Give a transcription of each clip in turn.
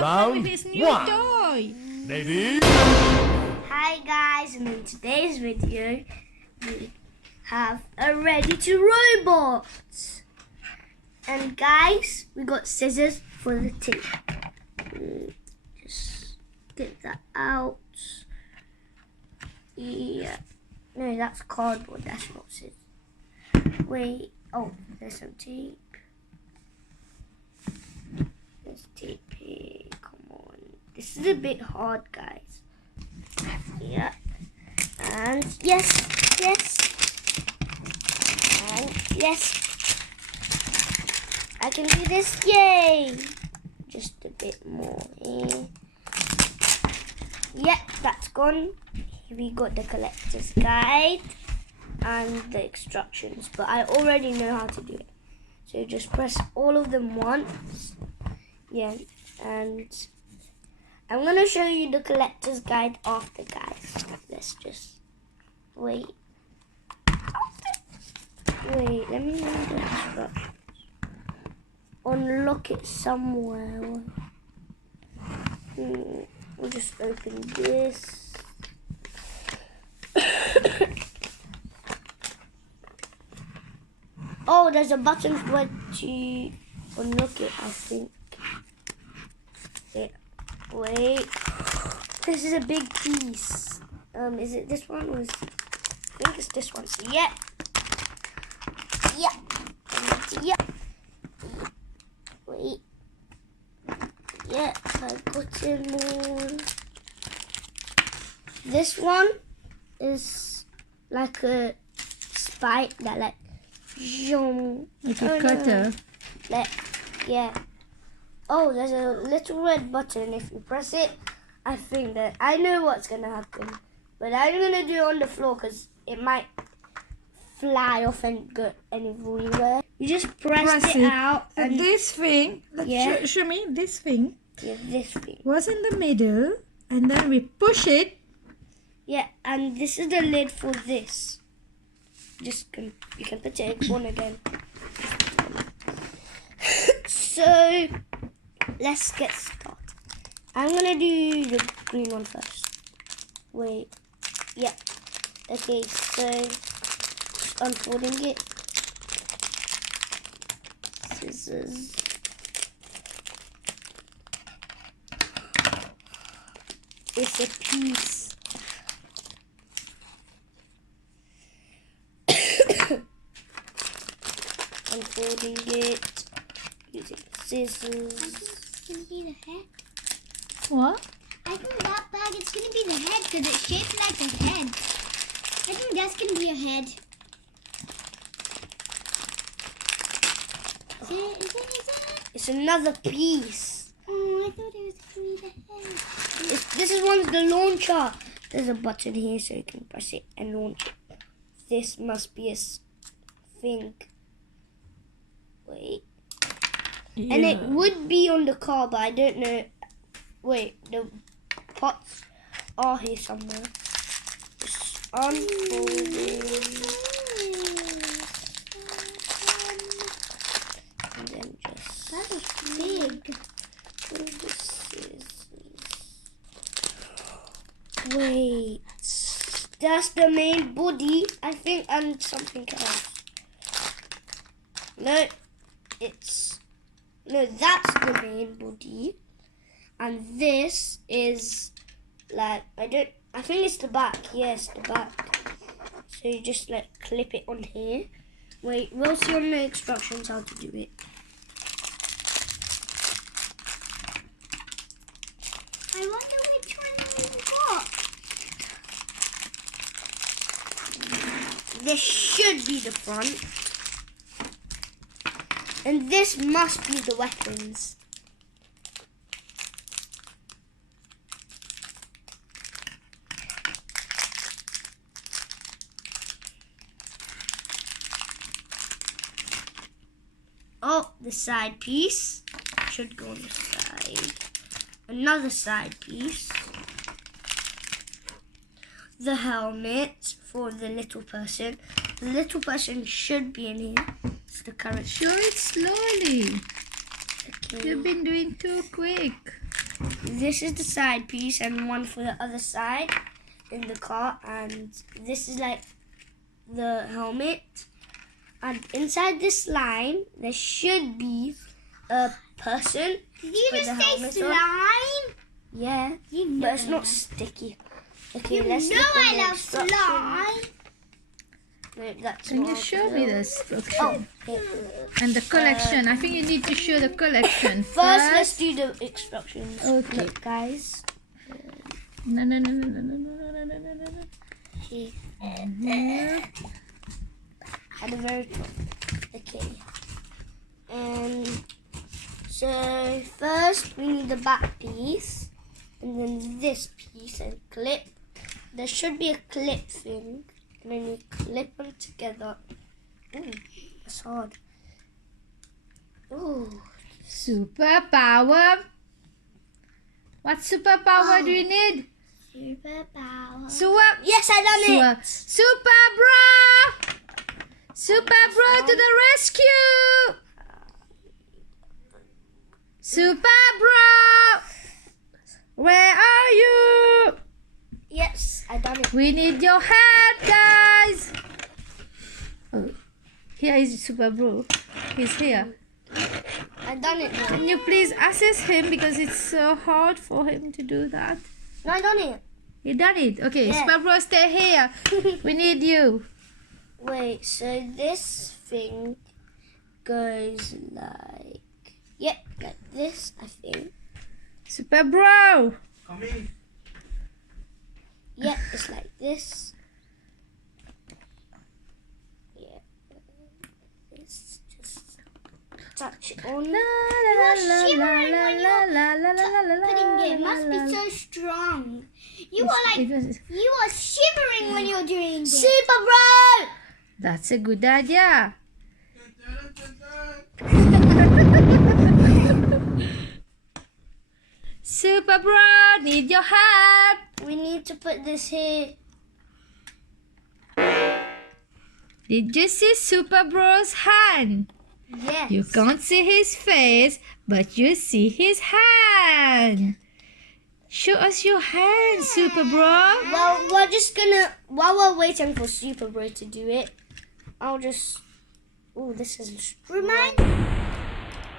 Round with his new one. toy. Ready? Hi guys, and in today's video we have a Ready2Robot. And guys, we got scissors for the tape. Just get that out. Yeah. No, that's cardboard, that's not scissors. Wait, oh, there's some tape. There's tape here, come on. This is a bit hard, guys. Yeah. And yes, and yes. I can do this, yay! Just a bit more here. Yep, that's gone. Here we got the collector's guide and the instructions, but I already know how to do it. So just press all of them once. Yeah, and I'm gonna show you the collector's guide after, guys. Let's just wait. Wait, let me read the instructions. Unlock it somewhere. We'll just open this. Oh, there's a button where to unlock it, I think. Yeah. Wait. This is a big piece. Is it this one? Or I think it's this one. Yeah. Yeah. Yeah. Wait. Yeah, I got it more. This one is like a spike that like Like a cutter. Like, yeah. Oh, there's a little red button. If you press it, I think that I know what's gonna happen, but I'm gonna do it on the floor because it might fly off and go anywhere. You just press it out, and this thing. Yeah. Show me this thing. yeah, this thing. Was in the middle, and then we push it. Yeah, and this is the lid for this. You can put it on again. So let's get started. I'm gonna do the green one first. Wait. Yeah. Okay, so just unfolding it. Scissors. It's a piece. Unfolding it using scissors. Gonna be the head. What? I think that bag it's gonna be the head because it's shaped like a head. I think that's gonna be a head. Is it? It's another piece. Oh, I thought it was gonna be the head. This is one's the launcher. There's a button here so you can press it and launch it. This must be a thing. Wait. Yeah. And it would be on the car, but I don't know. Wait, the pots are here somewhere. Just unfolding. And then just That is big. pull the scissors. Wait. That's the main body, I think, and something else. No, that's the main body, and this is like I think it's the back. Yes, the back. So you just like clip it on here. Wait, we'll see on the instructions how to do it. I wonder which one you got. This should be the front. And this must be the weapons. Oh, the side piece should go on the side. Another side piece. The helmet for the little person. The little person should be in here. It's the current. Show it slowly. Okay. You've been doing too quick. this is the side piece and one for the other side in the car, and this is like the helmet. And inside this line, there should be a person. Did you with just the say helmet on. slime? Yeah, You know but it's not that. sticky. Okay, You let's know look at I the love instructions. slime. No, that's Can you not show me the instruction? Oh, here. And the collection. I think you need to show the collection First, let's do the instructions. Okay. Look, guys. No, no, no, no, no, no, no, no, no, no, no. Here, Here. at the very top. Okay. So first we need the back piece, and then this piece and clip. There should be a clip thing, and then you clip them together. Ooh, that's hard. Ooh. Superpower. What superpower do you need? Superpower. Yes, I done it. Super Bro! Super Bro to the rescue! Super Bro! Where are you? Yes, I done it. We need your help, guys! Oh, here is Super Bro. He's here. I done it. Now. Can you please assist him because it's so hard for him to do that? No, I done it. You done it? Okay, Yeah. Super Bro, stay here. We need you. Wait, so this thing goes like, yep, like this, I think. Super Bro! Come in. Yep, it's like this. Yeah. It's just touch it on. shivering when you're putting it. Must be so strong. You are shivering when you're doing it. Super Bro! That's a good idea. Super Bro, need your help. We need to put this here. Did you see Super Bro's hand? Yes. You can't see his face, but you see his hand. Show us your hand, Super Bro. Well, we're just gonna, while we're waiting for Super Bro to do it, I'll just, oh, this is Remind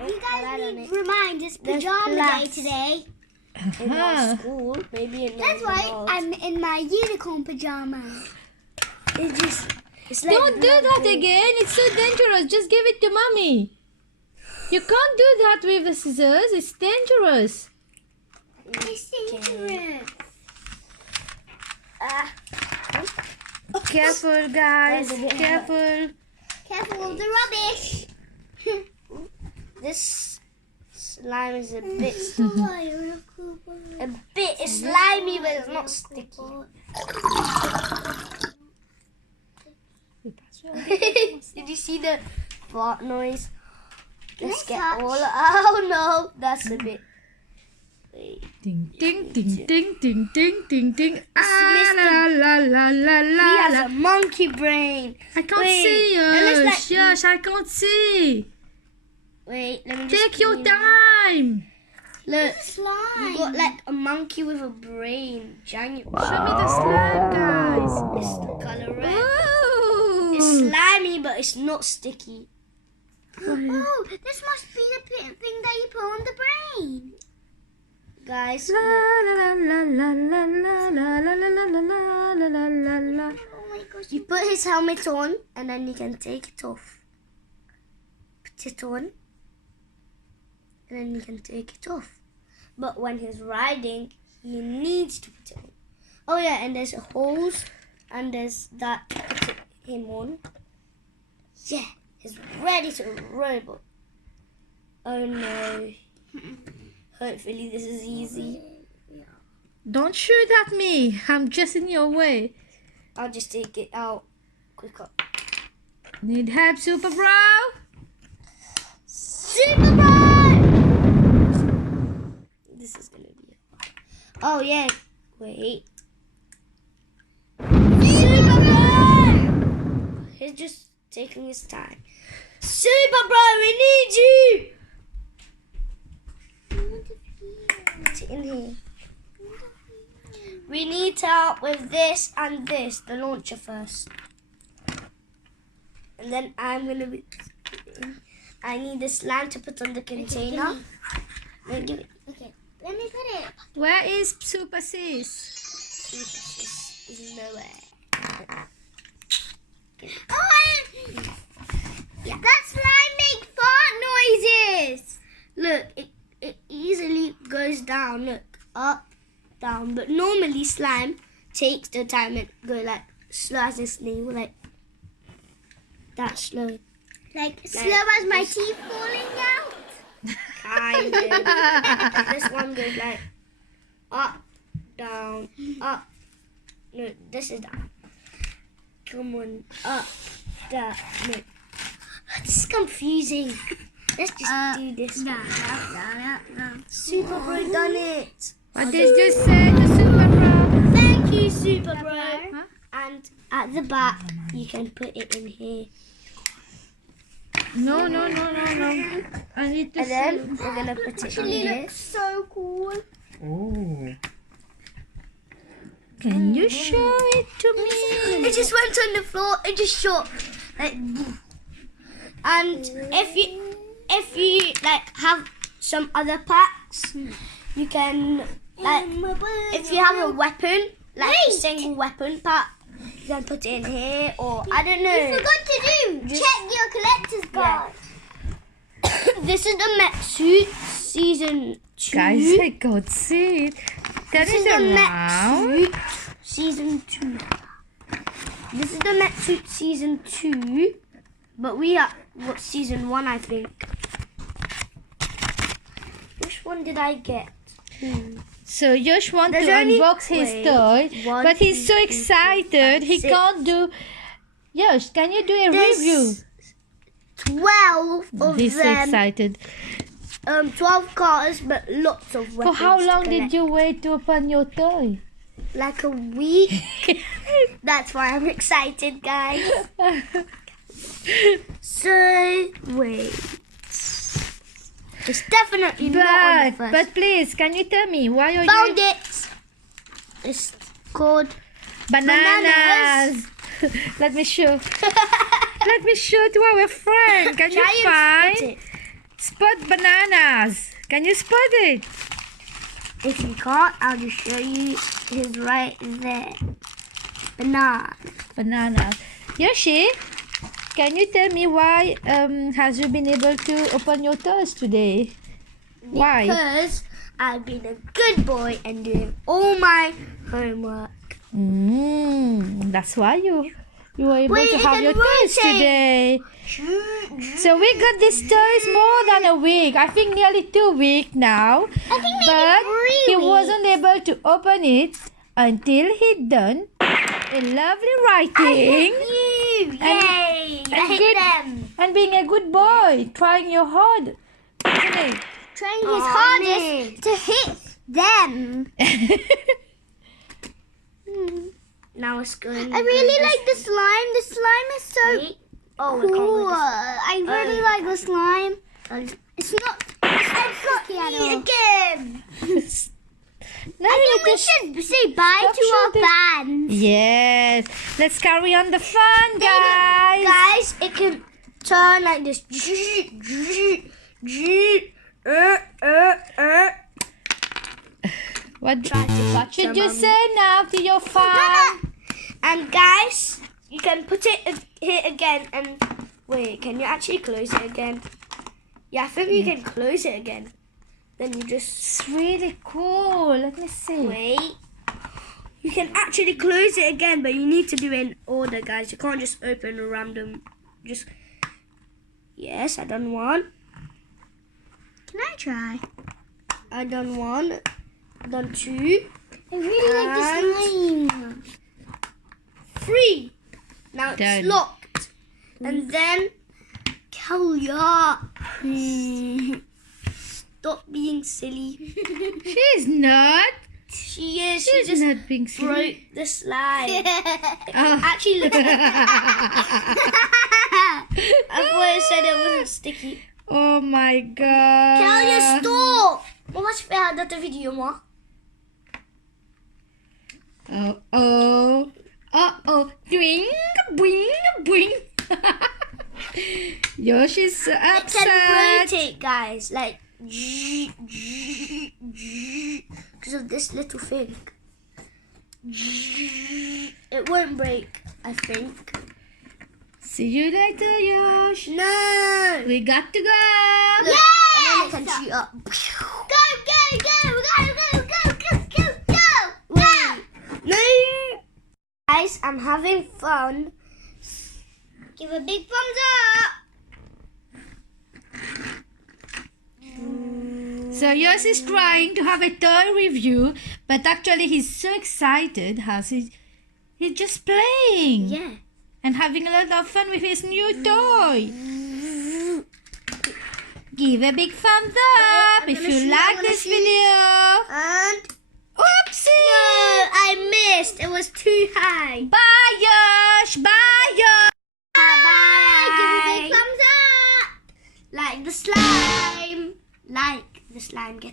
Oh, you I guys don't need know. remind it's There's pajama day glass. today. In our Uh-huh. school, maybe in That's our why world. I'm in my unicorn pajamas. It's like Don't do that again. It's so dangerous. Just give it to mommy. You can't do that with the scissors. It's dangerous. It's dangerous. Ah, Careful, guys. That's a bit Careful. Careful of the rubbish. this slime is a bit It's slimy, but it's not sticky. Did you see the fart noise? Let's get touch? all. Oh no, that's a bit. Wait. Ding, ding, ding, ding, ding, ding, ding, ding. Ah, Mr. la, la, la, la, He has la. a monkey brain. I can't Wait, see you. that looks like- Shush, I can't see. Wait, let me just. Take your clean- time. Look, slime. you got like a monkey with a brain. Giant. Show me the slime, guys. It's the color red. Ooh. It's slimy, but it's not sticky. Oh, this must be the thing that you put on the brain. Guys, La look. la la la la la la la la la la la la la la. Oh my gosh. You put his helmet on, and then you can take it off. Put it on, and then you can take it off. But when he's riding, he needs to put it on. Oh yeah, and there's a hose, and there's that to put him on. Yeah, he's ready to robot. Oh no. Hopefully this is easy. Don't shoot at me. I'm just in your way. I'll just take it out quicker. Need help, Super Bro? Super Bro! This is gonna be hard. Oh yeah, wait. Super Bro! He's just taking his time. Super Bro, we need you! Put it it in here. We need to help with this and this, the launcher first. And then I need the slime to put on the container. Then give it. Okay, let me put it. Where is Super Sis? Is nowhere. Oh, that slime makes fart noises. Look, it easily goes down. Look, up, down. But normally slime takes the time and go like slow as a snail, like that slow. Like slow as my teeth falling out. Kind of. This one goes like up, down, up. No, this is down. Come on, up, down. No. This is confusing. Let's just do this. No. Super Bro done it. What did you say to Super Bro? Thank you, Super Bro. Huh? And at the back, you can put it in here. No. I need to And see. then we're gonna put it in here. So cool. Oh. Can you show it to me? It just went on the floor. It just shot like. And if you like have some other packs, you can like if you have a weapon, like a single weapon pack, you can put it in here or I don't know. You forgot to do. Check your collector's card. This is the mech suit season 2. Guys, I can't see it. That This is is the mech around. suit season 2. This is the mech suit season 2, but we are season 1, I think. Which one did I get? So Yosh wants to There's only- unbox his wait, toy, 1, but he's 2, so 3, 4, excited 5, he 6. can't do. Yosh, can you do a There's review? 12 of He's so them. excited. 12 cars, but lots of For weapons. how to long did collect. you wait to open your toy? Like a week. That's why I'm excited, guys. So wait. It's definitely not on the first. But please, can you tell me why are Found you it. It's called bananas? Let me show. Let me show to our friend. Can you Try and find spot it. spot bananas? Can you spot it? If you can't, I'll just show you. He's right there. Bananas. Yoshi, can you tell me why has you been able to open your toys today? Why? Because I've been a good boy and doing all my homework. That's why you were able Wait, to it have can your toys rotate. today. So we got these toys more than a week. I think nearly 2 weeks now. I think maybe But 3 he weeks. wasn't able to open it until he done a lovely writing Yay! I and hit good- them. and being a good boy, trying your hard. Isn't Trying his Aw, hardest to hit them. it? Now it's going. I really like the slime. The slime is so Oh, we cool. can't I really like the slime. go this. It's not sticky at all. Again. No, I you think we just- should say bye Stop to our shouting. fans. Yes, let's carry on the fun, guys. Guys, it can turn like this. What Try to catch should them, you say now to your fan? Mama, And guys, you can put it here again and wait, can you actually close it again? Yeah, I think you can close it again. Then you just It's really cool. Let me see. wait. You can actually close it again, but you need to do it in order, guys. You can't just open a random. Just yes, I done one. can I try? I done one. Done two. I really like the slime. 3. Now it's Done. locked. And then Kalia. Stop being silly. She's not. She is. She She's just not being silly. broke the slide. Oh. Actually, look. I thought it said it wasn't sticky. Oh my god. Kalia, stop. Mamma spelar detta video, ma. Oh. Bring, bring. Yosh is so It can upset. rotate, guys, like because of this little thing. It won't break, I think. See you later, Yosh. No. We got to go. Look, and then it can shoot up. Go, go, go, go, go, go, go, go, go. Wait. No. Guys, I'm having fun. Give a big thumbs up. So Yosh is trying to have a toy review, but actually he's so excited as he's just playing. Yeah. And having a lot of fun with his new toy. Give a big thumbs up I'm if gonna you shoot, like I'm gonna this shoot. video. And Oopsie! no, I missed. It was too high. Bye, Yosh. Bye, Yosh. Give a big Bye. thumbs up. Like the slime. Like the slime. Get